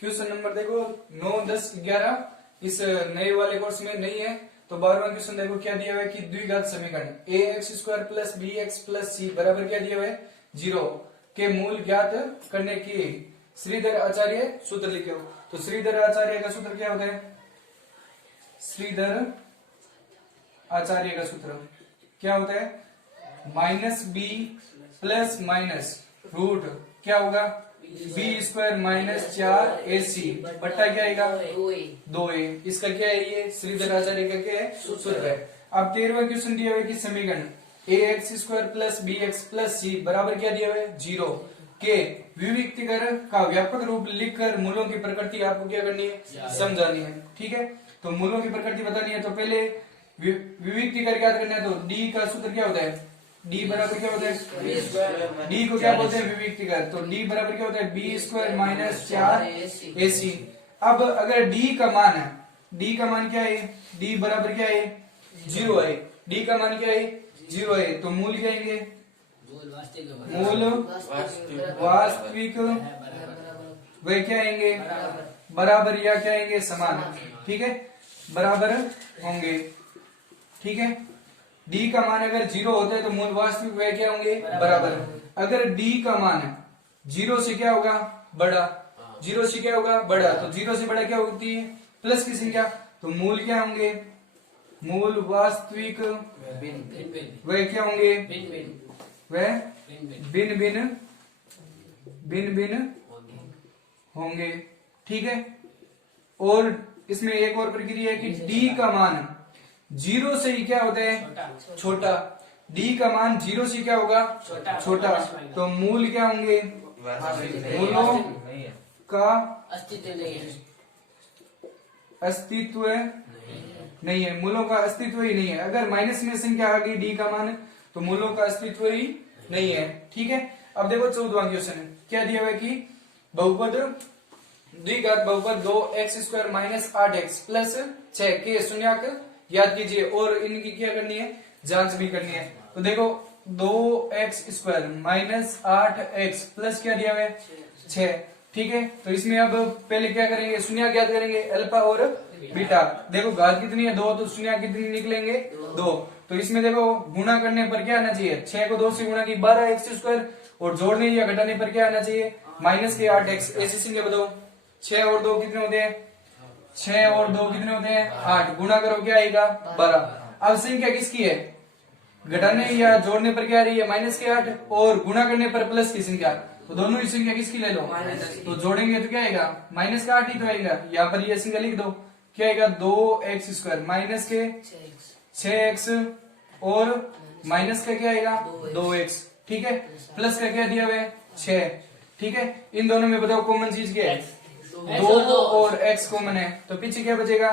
Question number देखो 9, 10, 11 इस नए वाले कोर्स में नहीं है। तो 12वां क्वेश्चन देखो क्या दिया हुआ है कि द्विघात समीकरण ax² प्लस bx+ c बराबर क्या दिया हुआ है 0 के मूल ज्ञात करने की श्रीधर आचार्य सूत्र लिखे हो। तो श्रीधर आचार्य का सूत्र क्या होता है? श्रीधर आचार्य का सूत्र क्या होता है? -b प्लस माइनस रूट क्या होगा b² - 4ac बट्टा क्या आएगा 2a। इसका क्या है? ये श्रीधर आचार्य का क्या है? सूत्र है। अब 13वां क्वेश्चन दिया हुआ है कि समीकरण ax² प्लस bx+ c बराबर क्या दिया हुआ है 0 के विविक्तीकरण का व्यापक रूप लिखकर मूलों की प्रकृति आपको क्या करनी है? समझानी है। ठीक है, तो मूलों की प्रकृति बतानी है। तो पहले विविक्तीकरण क्या करना है? तो d का सूत्र क्या होता है? d बराबर क्या होता है? d को क्या बोलते हैं? विविक्तीकरण। तो d बराबर क्या होता है? b² - 4ac। अब अगर d का मान है, d का मान क्या है? d बराबर क्या है 0 है। d का मान क्या है 0 है। तो मूल क्या आएंगे? मूल वास्तविक वे क्या आएंगे? बराबर या क्या आएंगे? समान। ठीक है, बराबर होंगे। ठीक है, d का मान अगर 0 होता है तो मूल वास्तविक वे क्या होंगे? बराबर। अगर d का मान 0 से क्या होगा? बड़ा। 0 से क्या होगा? बड़ा। तो 0 से बड़ा क्या होती है? प्लस की संख्या। तो मूल क्या होंगे? मूल वास्तविक वे क्या होंगे? वे भिन्न भिन्न होंगे। ठीक है, और इसमें एक और प्रक्रिया है कि d का मान 0 से ही क्या होता है? छोटा। d का मान 0 से क्या होगा? छोटा। तो मूल क्या होंगे? मूलों का अस्तित्व नहीं है। मूलों का अस्तित्व ही नहीं है। अगर माइनस में संख्या आ गई d का मान तो मूलों का अस्तित्व ही नहीं है। ठीक है, अब देखो 14वां क्वेश्चन क्या दिया हुआ है कि बहुपद द्विघात बहुपद 2x² - 8x + 6 के शून्याक याद कीजिए और इनकी क्या करनी है? जांच भी करनी है। तो देखो 2x² - 8x प्लस क्या दिया हुआ है 6। ठीक है, तो इसमें अब पहले क्या करेंगे? शून्य ज्ञात करेंगे अल्फा और बीटा। देखो घात कितनी है 2, तो शून्य कितनी निकलेंगे 2। तो इसमें देखो गुणा करने पर क्या आना चाहिए? 6 को 2 से गुणा की 12x² और जोड़ने या घटाने पर क्या आना चाहिए? -8x। ऐसी संख्या बताओ 6 और 2 कितने होते हैं? 6 और 2 कितने होते हैं? 8। गुणा करो क्या आएगा? 12। अब संख्या किसकी है? घटाने या जोड़ने पर क्या आ रही है? -8 और गुणा करने पर प्लस की संख्या। तो दोनों ही संख्या किसकी ले लो? तो जोड़ेंगे तो क्या आएगा? -8 ही तो आएगा। यहाँ पर ये संख्या लिख दो क्या आएगा? 2x² माइनस के 6x और माइनस का क्या आएगा? 2x। ठीक है, प्लस का क्या दिया हुआ है? 6। ठीक है, इन दोनों में बताओ कॉमन चीज क्या है? 2 और x कॉमन है, तो पीछे क्या बचेगा?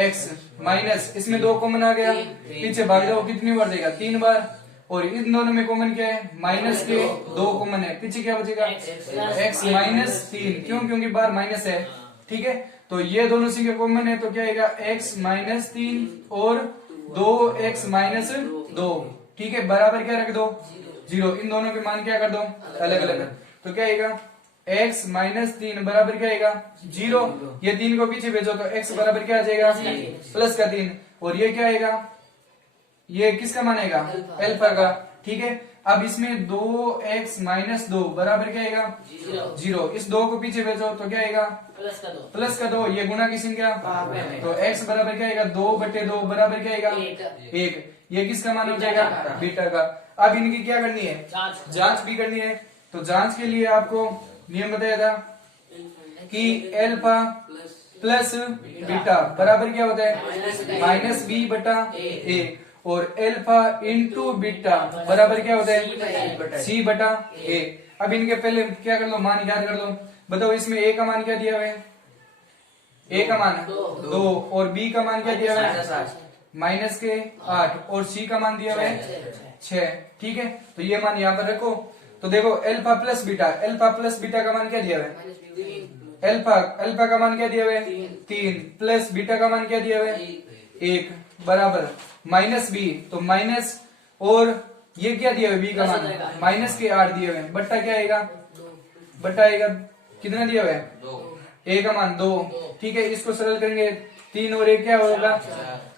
x माइनस इसमें 2 कॉमन आ गया, पीछे भाग दो कितनी बार देगा? 3 बार। और इन दोनों में कॉमन क्या है? माइनस के 2 कॉमन है, पीछे क्या बचेगा? x -3। क्यों? क्योंकि बाहर माइनस है। ठीक है, तो ये दोनों संख्या कॉमन है तो क्या आएगा? x -3 और 2x - 2। ठीक है, बराबर क्या रख दो? 0। इन दोनों के मान क्या कर दो? अलग अलग। तो क्या आएगा? x -3 बराबर क्या आएगा? 0। ये 3 को पीछे भेजो तो x बराबर क्या आ जाएगा? प्लस का 3। और ये क्या आएगा? ये किसका मान आएगा? अल्फा का। ठीक है, अब इसमें 2x - 2 बराबर क्या आएगा? 0। इस 2 को पीछे भेजो तो क्या आएगा? प्लस का 2। ये गुणा की संख्या तो x बराबर क्या आएगा? 2/2 बराबर क्या आएगा? 1। ये किसका मान हो जाएगा? बीटा का। अब इनकी क्या करनी है? जांच भी करनी है। तो जांच के लिए आपको नियम बताया था कि अल्फा प्लस बीटा बराबर क्या होता है? -b/a। और अल्फा इंटू बीटा बराबर क्या होता है? c/a। अब इनके पहले क्या कर लो? मान याद कर लो। बताओ इसमें a का मान क्या दिया हुआ है? a का मान 2 और b का मान क्या दिया हुआ है? -8 और c का मान दिया हुआ है 6। ठीक है, तो ये मान यहाँ पर रखो। तो देखो अल्फा प्लस बीटा का मान क्या दिया हुआ है? अल्फा का मान क्या दिया हुआ है? 3 प्लस बीटा का मान क्या दिया हुआ है? 1 बराबर -b। तो माइनस और ये क्या दिया हुआ है? b का मान -8 दिए हुए हैं। बट्टा क्या आएगा? बट्टा आएगा कितना दिया हुआ है? ए का मान 2, ठीक है। इसको सरल करेंगे 3 और 1 क्या होगा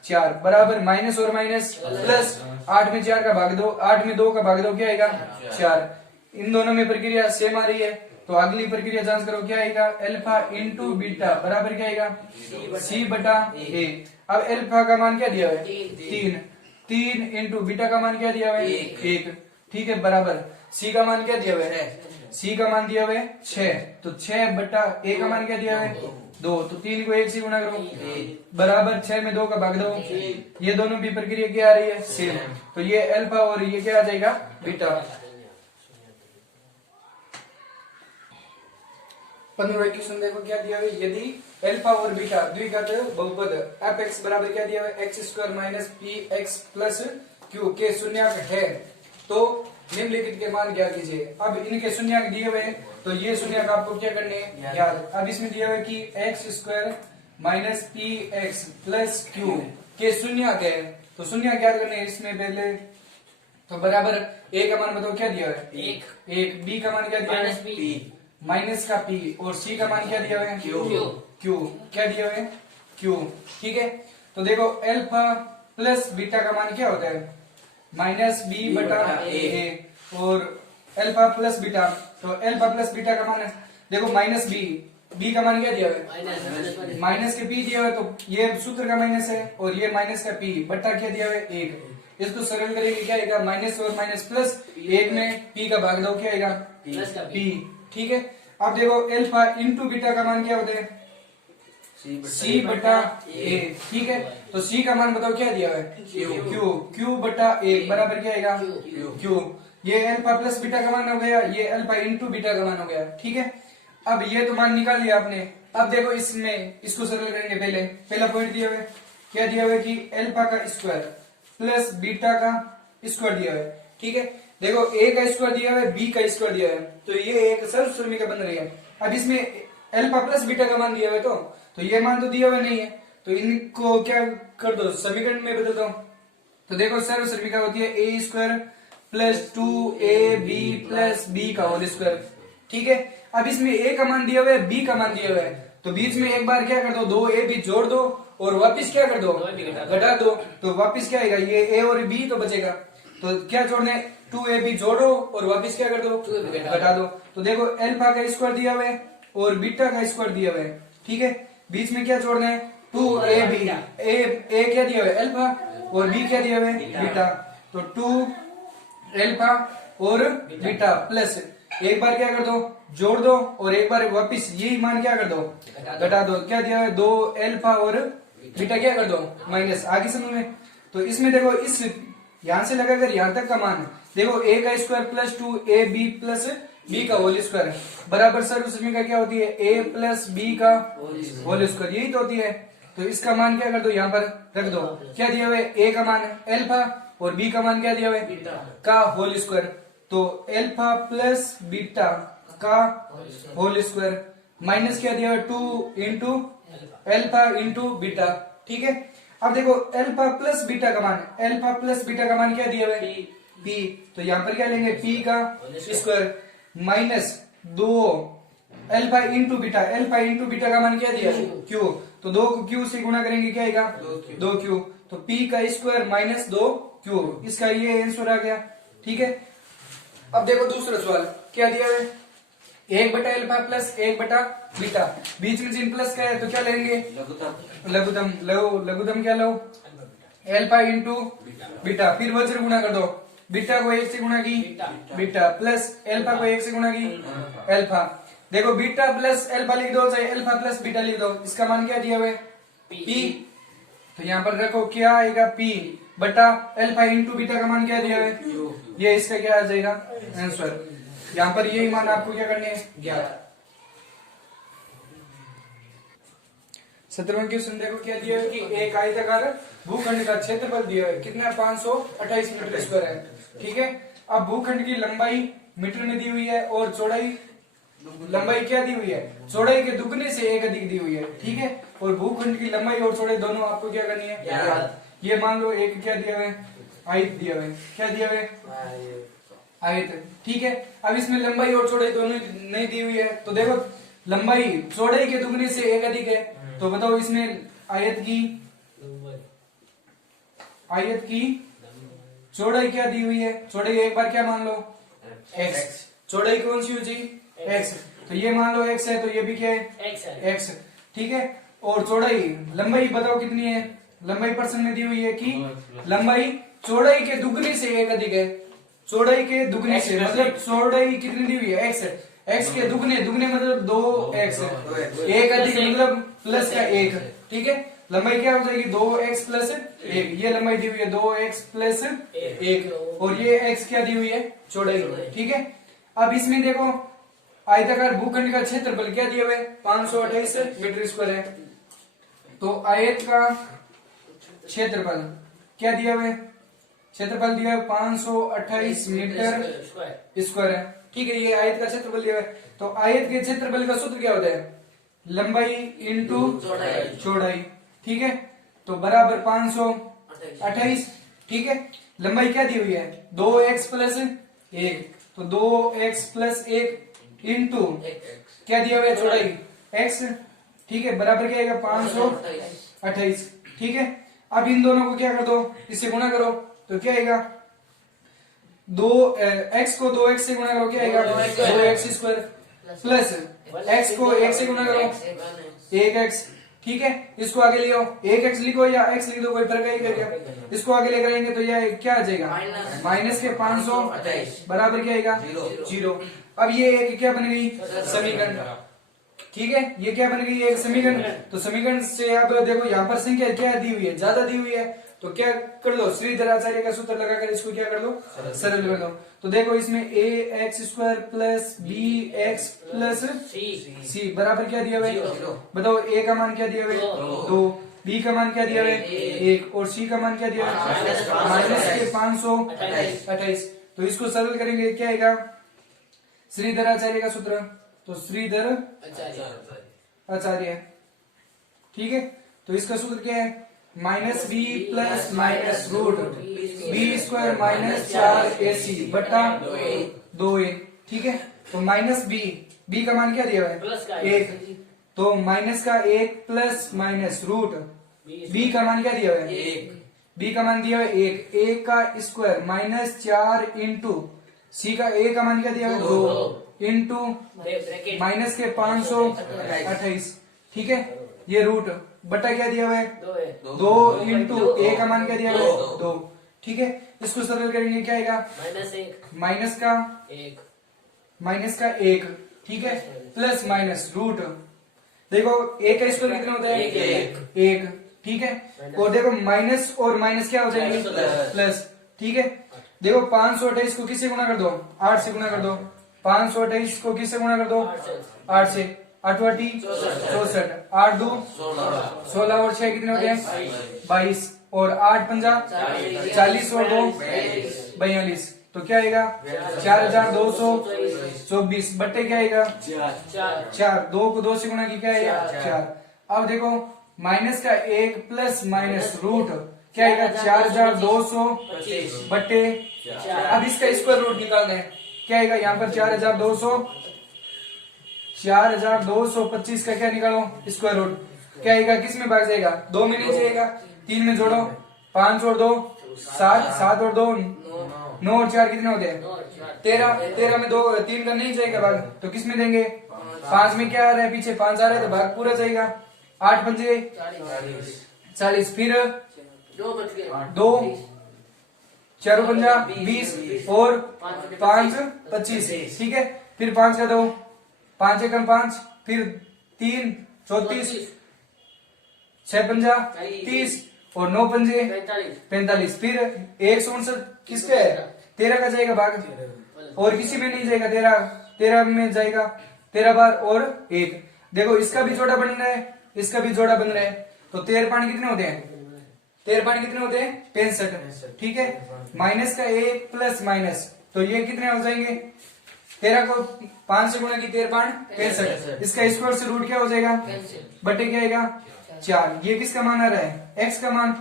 4 बराबर माइनस और माइनस प्लस 8 में 4 का भाग दो, 8 में 2 का भाग दो क्या आएगा 4। इन दोनों में प्रक्रिया सेम आ रही है तो अगली प्रक्रिया जांच करो क्या आएगा अल्फा इंटू बीटा बराबर क्या आएगा सी बटा ए। अब अल्फा का मान क्या दिया हुआ है 3, 3 इंटू बीटा का मान क्या दिया हुआ है 1, ठीक है बराबर सी का मान क्या दिया हुआ है सी का मान दिया हुआ है 6, तो 6 बटा ए का मान क्या दिया हुआ है 2, तो 3 को 1 से गुणा करो बराबर 6 में 2 का भाग दो। ये दोनों भी प्रक्रिया क्या आ रही है सेम, तो ये अल्फा और ये क्या आ जाएगा बीटा। 15वां क्वेश्चन देखो क्या दिया हुआ है, यदि अल्फा और बीटा द्विघात बहुपद एफ एक्स बराबर क्या दिया हुआ है x square minus P x plus Q के शून्याक है तो निम्नलिखित के मान ज्ञात कीजिए। अब इनके शून्याक दिए हुए हैं तो ये शून्याक आपको क्या करने हैं ज्ञात। अब इसमें दिया हुआ है कि x square minus P x plus Q के शून्याक है तो शून्याक ज्ञात करने हैं। इसमें पहले तो बराबर ए का मान बताओ क्या दिया हुआ है 1, बी का मान क्या दिया है माइनस का पी और सी का मान क्या दिया हुआ है क्यू क्या दिया हुआ है क्यू, ठीक है। तो देखो अल्फा प्लस बीटा का मान क्या होता है माइनस बी बटा ए और अल्फा प्लस बीटा, तो अल्फा प्लस बीटा का मान है देखो माइनस बी का मान क्या दिया हुआ है माइनस के पी दिया हुआ है तो ये सूत्र का माइनस है और ये माइनस का पी बटा क्या दिया हुआ है 1। इसको सरल करेंगे क्या आएगा माइनस और माइनस प्लस 1 में पी का भाग दो क्या आएगा पी, ठीक है। अब देखो अल्फा इंटू बीटा का मान क्या होता है सी बटा ए, ठीक है। तो सी का मान बताओ क्या दिया है क्यू बटा 1 बराबर क्या आएगा क्यू। ये अल्फा प्लस बीटा का मान हो गया, ये अल्फा इंटू बीटा का मान हो गया, ठीक है। अब ये तो मान निकाल लिया आपने। अब देखो इसमें इसको सरल करेंगे। पहला पॉइंट दिया हुआ है क्या दिया हुआ है कि अल्फा का स्क्वायर प्लस बीटा का स्क्वायर दिया हुआ है, ठीक है। देखो ए का स्क्वायर दिया हुआ है बी का स्क्वायर दिया है तो ये एक सर्वसम्मिका बन रही है। अब इसमें अल्फा प्लस बीटा का मान दिया हुआ है तो ये मान तो दिया हुआ नहीं है तो इनको क्या कर दो समीकरण में बदल दो। तो देखो सर्वसम्मिका होती है A square plus 2ab plus B का होल स्क्वायर, ठीक है। अब इसमें ए का मान दिया हुआ है बी का मान दिया हुआ है तो बीच में एक बार क्या कर दो 2ab जोड़ दो और वापिस क्या कर दो घटा दो तो वापिस क्या आएगा ये ए और बी तो बचेगा। तो क्या जोड़ने 2ab जोड़ो और वापिस क्या कर दो घटा दो। तो देखो अल्फा का स्क्वायर दिया हुआ है और बीटा का स्क्वायर दिया हुआ है, ठीक है। बीच में क्या जोड़ना है 2ab ए क्या दिया हुआ है अल्फा और बी क्या दिया हुआ है बीटा तो 2 अल्फा और बीटा प्लस एक बार क्या कर दो जोड़ दो और एक बार वापिस यही मान क्या कर दो घटा दो। क्या दिया है 2 अल्फा और बीटा क्या कर दो माइनस आगे समझ में। तो इसमें देखो इस यहां से लगाकर यहां तक का मान देखो ए का square plus 2ab plus B का होल स्क्वायर बराबर सर्वसम्मिका क्या होती है ए प्लस बी का होल स्क्वायर, यही तो होती है। तो इसका मान क्या कर दो यहाँ पर रख दो। क्या दिया हुआ है ए का मान अल्फा और बी का मान क्या दिया हुआ है का होल स्क्वायर तो अल्फा प्लस बीटा का होल स्क्वायर माइनस क्या दिया हुआ है 2 इंटू अल्फा इंटू बीटा, ठीक है। अब देखो अल्फा प्लस बीटा का मान अल्फा प्लस बीटा का मान क्या दिया हुआ है पी तो यहाँ पर क्या लेंगे पी का square minus 2 alpha into beta का मान क्या दिया क्यू तो 2 को क्यू से गुणा करेंगे क्या आएगा 2 क्यू तो पी का स्क्वायर माइनस 2 क्यू इसका ये आंसर आ गया, ठीक है। अब देखो दूसरा सवाल क्या दिया है 1 बटा अल्फा प्लस 1 बटा बीटा बीच में जिन प्लस का है तो क्या लेंगे लघुत्तम क्या लो अल्फा इंटू बीटा फिर वज्र गुणा कर दो बीटा को 1 से गुणा की बीटा प्लस अल्फा को 1 से गुणा की अल्फा। देखो बीटा प्लस अल्फा लिख दो चाहे अल्फा प्लस बीटा लिख दो इसका मान क्या दिया हुआ है पी तो यहाँ पर रखो क्या आएगा पी बटा अल्फा इंटू बीटा का मान क्या दिया हुआ है ये इसका क्या आ जाएगा आंसर। यहाँ पर यही मान आपको क्या करने हैं ज्ञात। 17वां क्वेश्चन देखो क्या दिया है कि एक आयताकार भूखंड का क्षेत्रफल दिया है कितना 528 मीटर स्क्वायर है, ठीक है। अब भूखंड की लंबाई मीटर में दी हुई है और चौड़ाई लंबाई क्या दी हुई है चौड़ाई के दुगने से एक अधिक दी हुई है, ठीक है। और भूखंड की लंबाई और चौड़ाई दोनों आपको क्या करनी है ये मान लो एक क्या दिया हुआ है आयत दिया हुआ है क्या दिया हुआ है आयत, ठीक है। अब इसमें लंबाई और चौड़ाई दोनों नहीं दी हुई है तो देखो लंबाई चौड़ाई के दुगने से एक अधिक है, तो बताओ इसमें आयत की चौड़ाई क्या दी हुई है? चौड़ाई एक बार क्या मान लो? x। चौड़ाई कौन सी हो चाहिए? x। तो ये मान लो x है, तो ये भी क्या है? x। ठीक है। और चौड़ाई लंबाई बताओ कितनी है? लंबाई प्रश्न में दी हुई है कि लंबाई चौड़ाई के दुगने से एक अधिक है। चौड़ाई के दुगने से मतलब चौड़ाई कितनी दी हुई है? x है। x के दुगने, दुगने मतलब 2x, एक अधिक मतलब प्लस का 1। ठीक है। लंबाई क्या हो जाएगी? 2x plus 1। ये लंबाई दी हुई है 2x प्लस 1, और ये x क्या दी हुई है? चौड़ाई। ठीक है। अब इसमें देखो आयताकार भूखंड का क्षेत्रफल क्या दिया हुआ है? 528 मीटर स्क्वायर है। तो आयत का क्षेत्रफल क्या दिया हुआ है? क्षेत्रफल दिया है 528 मीटर स्क्वायर है। ठीक है। ये आयत का क्षेत्रफल दिया हुआ है। तो आयत के क्षेत्रफल का सूत्र क्या होता है? लंबाई इंटू चौड़ाई। ठीक है। तो बराबर 528। ठीक है। लंबाई क्या दी हुई है? 2x प्लस 1, तो 2x प्लस 1 इंटू क्या दिया हुआ है? चौड़ाई x। ठीक है। बराबर क्या आएगा? 528। ठीक है। अब इन दोनों को क्या कर दो? इससे गुणा करो, तो क्या आएगा? x को 2x से गुणा करो, क्या आएगा? 2x स्क्वायर प्लस x को 1 से गुणा करो, 1x। ठीक है। इसको आगे ले आओ, 1x लिखो या x लिख दो, कोई फर्क नहीं करेगा। इसको आगे लेकर आएंगे तो यह क्या आ जाएगा? माइनस के 528 बराबर क्या आएगा? 0। अब ये एक क्या बन गई? समीकरण। ठीक है। ये क्या बन गई? एक समीकरण। तो समीकरण से अब देखो यहाँ पर संख्या क्या दी हुई है? ज्यादा दी हुई है, तो क्या कर लो? श्रीधराचार्य का सूत्र लगाकर इसको क्या कर लो? सरल कर लो। तो देखो इसमें ax square plus bx plus c बराबर क्या दिया हुआ है? बताओ a का मान क्या दिया हुआ है? 2, b का मान क्या दिया हुआ है? 1, और c का मान क्या दिया हुआ है? माइनस के 528। तो इसको सरल करेंगे, क्या आएगा? श्रीधराचार्य का सूत्र, तो श्रीधर आचार्य। ठीक है। तो इसका सूत्र क्या है? Minus B plus minus root B square minus 4ac बटा 2a। ठीक है। तो माइनस बी का मान क्या दिया हुआ है? 1, तो माइनस का 1 प्लस माइनस रूट बी का मान क्या दिया हुआ है? 1। बी का मान दिया हुआ है 1, a का स्क्वायर माइनस 4 इंटू सी का a का मान क्या दिया हुआ है? 2 इंटू माइनस के 528। ठीक है। ये रूट बटा क्या दिया हुआ है? 2 इंटू a का मान क्या दिया हुआ है? 2। ठीक है। इसको सरल करेंगे, क्या आएगा? माइनस का 1। ठीक है। प्लस माइनस रूट, देखो a का स्क्वायर कितना होता है? 1। ठीक है। और देखो माइनस और माइनस क्या हो जाएंगे? प्लस। ठीक है। देखो 528 को किससे गुणा कर दो? 8 से गुणा कर दो। 528 को किससे गुणा कर दो? 8 से। 8 64, 8 2 16, और 6 कितने होते हैं? 22, और 8 पंजा 40, और 2 42। तो क्या आएगा? 4224 बट्टे क्या आएगा? 4। 2 को 2 से गुणा की क्या आएगा? 4। अब देखो माइनस का 1 प्लस माइनस रूट क्या आएगा? 4225 बट्टे। अब इसका स्क्वायर रूट निकालना है, क्या आएगा? यहाँ पर 4225 का क्या निकालो? Square root. क्या आएगा? किस में भाग जाएगा? 2 में नहीं जाएगा, 3 में जोड़ो, 5 और 2 7, 7 और 2 9, और 4 कितने होते हैं? 13। 13 में 2 3 का नहीं जाएगा भाग, तो किस में देंगे? 5 में क्या आ रहा है? पीछे 5 आ रहा है, तो भाग पूरा जाएगा। 8 पंजे 40, फिर 2 4 पंजा 20, और 5 25। ठीक है। फिर 5 का 2, 5 एकम 5, फिर 3 34, 6 पंजा 30, और 9 पंजे 45। फिर 159 किसके है? 13 का जाएगा भाग, और किसी में नहीं जाएगा। 13 में जाएगा 13 बार और 1। देखो इसका भी जोड़ा बन रहा है, इसका भी जोड़ा बन रहा है, तो 13 पानी कितने होते हैं? 13 पानी कितने होते हैं? 65। ठीक है। माइनस का 1 प्लस माइनस, तो ये कितने हो जाएंगे? 13 को 5 से गुणा की 13 पान 65। इसका स्क्वायर से रूट क्या हो जाएगा? बटे क्या आएगा? 4। ये किसका मान आ रहा है? x का मान।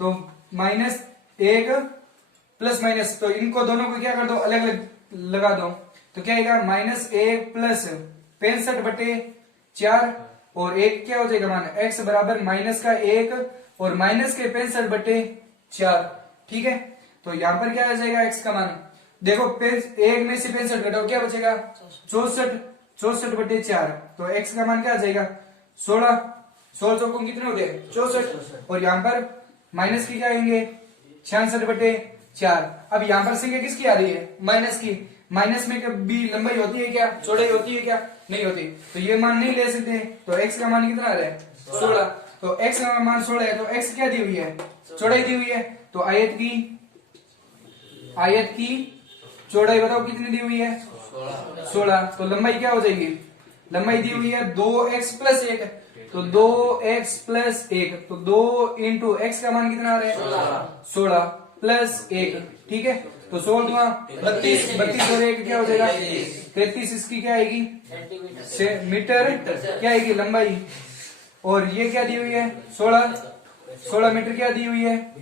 तो माइनस 1 प्लस माइनस, तो इनको दोनों को क्या कर दो? अलग अलग लगा दो, तो क्या आएगा? -1 प्लस 65 बटे 4 और 1 क्या हो जाएगा मान, x बराबर माइनस का 1 और माइनस के 65/4। ठीक है, तो यहां पर क्या आ जाएगा x का मान, देखो 1 में से 65 घटाओ क्या बचेगा 64, 64/4। तो x का मान क्या आ जाएगा 16, 16 चौकों कितने हो गए 64, और यहाँ पर माइनस की क्या आएंगे 66/4। अब यहाँ पर संख्या किसकी आ रही है माइनस की, माइनस में कभी लंबाई होती है क्या, चौड़ाई होती है क्या, नहीं होती, तो ये मान नहीं ले सकते। तो x का मान कितना आ रहा है 16, तो x का मान 16 है, तो x क्या दी हुई है चौड़ाई दी हुई है, तो आयत की चौड़ाई बताओ कितनी दी हुई है 16, तो लंबाई क्या हो जाएगी, लंबाई दी हुई है 2x प्लस 1, तो 2x प्लस 1, तो 2 इंटू एक्स का मान कितना आ रहा है 16 प्लस 1। ठीक है, तो 16 दूंगा 32, 32 और 1 क्या हो जाएगा 33, इसकी क्या आएगी मीटर क्या आएगी लंबाई, और ये क्या दी हुई है 16 मीटर क्या दी हुई है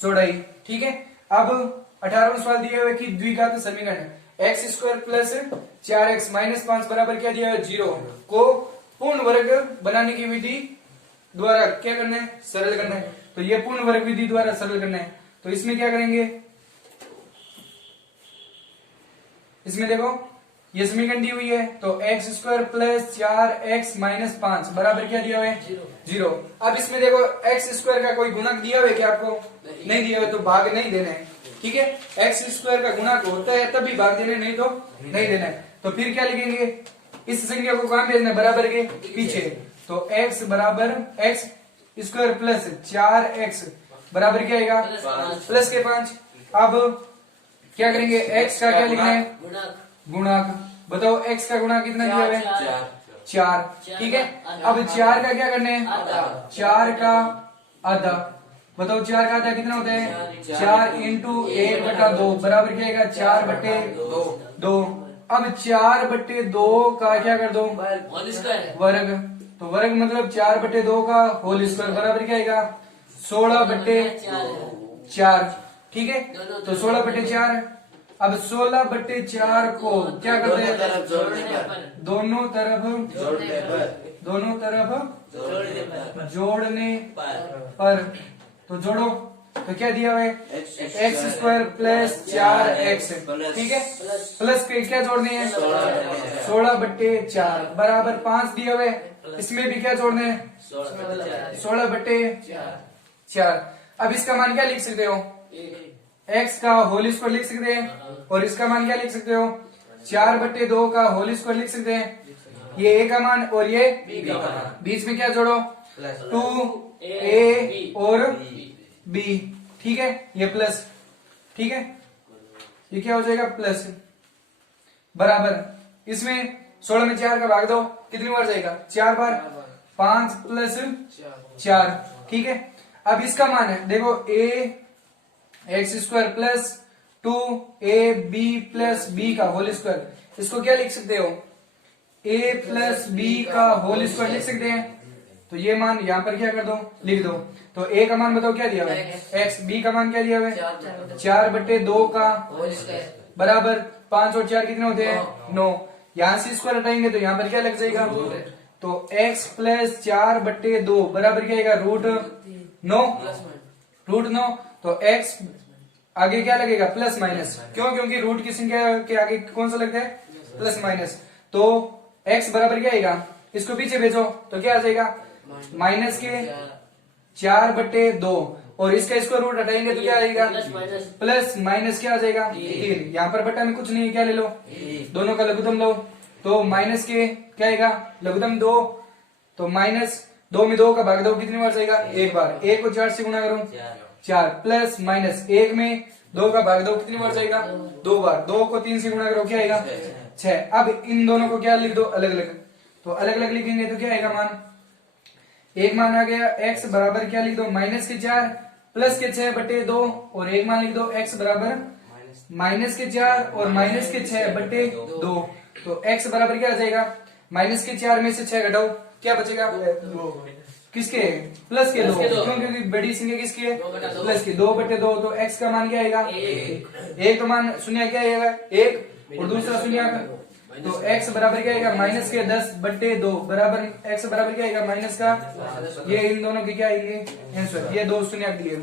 चौड़ाई। ठीक है, अब 18वां सवाल दिया हुआ है कि द्विघात समीकरण x square plus 4x minus 5 बराबर क्या दिया है 0 को पूर्ण वर्ग बनाने की विधि द्वारा क्या करना है सरल करना है। तो ये पूर्ण वर्ग विधि द्वारा सरल करना है, तो इसमें क्या करेंगे, इसमें देखो ये समीकरण दी हुई है, तो x square plus 4x minus 5 बराबर क्या दिया हुआ है 0। अब इसमें देखो एक्स स्क्वायर का कोई गुणक दिया हुआ है क्या आपको, नहीं दिया हुआ, तो भाग नहीं देना है। ठीक है, एक्स स्क्वायर का गुणक होता है तभी भाग देना, नहीं तो नहीं देना है। तो फिर क्या लिखेंगे, इस संख्या को कहां भेजना है बराबर के पीछे, तो x बराबर एक्स स्क्वायर प्लस 4x बराबर क्या आएगा प्लस के 5। अब क्या करेंगे, x का क्या लिखना है गुणक, बताओ x का गुणक कितना दिया हुआ है 4। ठीक है, अब 4 का क्या करना है 4 का आधा, बताओ 4 का आधा कितना होता है 4 इंटू 1/2 बराबर क्या आएगा 4/2। अब 4/2 का क्या कर दो वर्ग, तो वर्ग मतलब 4/2 का होल स्क्वायर बराबर क्या आएगा 16/4। ठीक है, तो 16/4। अब 16/4 को क्या करते हैं दोनों तरफ जोड़ने पर, तो जोड़ो, तो क्या दिया हुआ है एक्स स्क्वायर प्लस 4x। ठीक है, प्लस के क्या जोड़ने हैं 16/4 बराबर 5 दिया हुआ है, इसमें भी क्या जोड़ने हैं 16/4। अब इसका मान क्या लिख सकते हो, x का होल स्क्वायर लिख सकते हैं, और इसका मान क्या लिख सकते हो 4/2 का होल स्क्वायर लिख सकते हैं, ये a का मान और ये b का मान, बीच में क्या जोड़ो 2a और b। ठीक है, ये प्लस, ठीक है, ये क्या हो जाएगा प्लस बराबर, इसमें 16 में 4 का भाग दो कितनी बार जाएगा 4 बार, 5 प्लस 4। ठीक है, अब इसका मान है देखो x square plus 2ab plus b का होल स्क्वायर, इसको क्या लिख सकते हो a प्लस b का होल स्क्वायर लिख सकते हैं। तो ये मान यहाँ पर क्या कर दो लिख दो, तो a का मान बताओ क्या दिया हुआ है x, b का मान क्या दिया हुआ है 4/2 का बराबर 5 और 4 कितने होते हैं 9, यहाँ से स्क्वायर हटाएंगे तो यहाँ पर क्या लग जाएगा, तो x प्लस 4/2 बराबर क्या आएगा √9, तो x आगे क्या लगेगा प्लस माइनस, क्यों, क्योंकि रूट की संख्या के आगे कौन सा लगता है प्लस माइनस, तो x बराबर क्या आएगा, इसको पीछे भेजो तो क्या आ जाएगा माइनस के 4/2, और इसका स्क्वायर रूट हटाएंगे तो क्या आएगा प्लस माइनस क्या आ जाएगा 3। यहाँ पर बटा में कुछ नहीं है, क्या ले लो दोनों का लघुत्तम लो, तो माइनस के क्या आएगा लघुत्तम 2, तो माइनस 2 में 2 का भाग दो कितनी बार जाएगा एक बार, 1 को 4 से गुणा करो 4 प्लस माइनस 1 में 2 का भाग दो कितनी बार जाएगा 2 बार, 2 को 3 से गुणा करो क्या आएगा 6। अब इन दोनों को क्या लिख दो अलग अलग, तो अलग अलग लिखेंगे तो क्या आएगा मान, एक मान आ गया x बराबर क्या लिख दो माइनस के 4 प्लस के 6/2, और एक मान लिख दो x बराबर माइनस के 4 और माइनस के 6/2, तो x बराबर क्या आ जाएगा माइनस के 4 में से 6 घटाओ क्या बचेगा किसके प्लस के 2, क्यों, क्योंकि बड़ी संख्या किसकी है प्लस की 2/2, तो x का मान क्या आएगा एक, तो मान शून्य क्या आएगा 1 और दूसरा शून्य तो x बराबर क्या आएगा माइनस के 10/2 बराबर x बराबर क्या आएगा माइनस का, ये इन दोनों के क्या आएंगे आंसर, ये दो शून्य दिए।